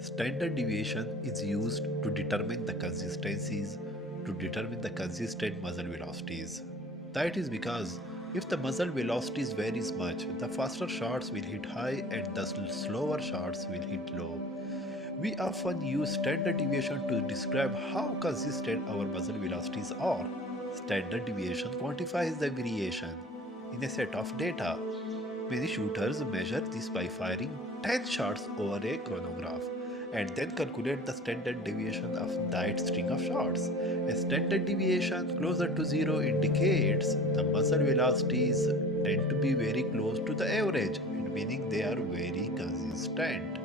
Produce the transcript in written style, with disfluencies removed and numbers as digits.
Standard deviation is used to determine the consistent muzzle velocities. That is because if the muzzle velocities varies much, the faster shots will hit high and the slower shots will hit low. We often use standard deviation to describe how consistent our muzzle velocities are. Standard deviation quantifies the variation in a set of data. Many shooters measure this by firing 10 shots over a chronograph and then calculate the standard deviation of that string of shots. A standard deviation closer to zero indicates the muzzle velocities tend to be very close to the average, meaning they are very consistent.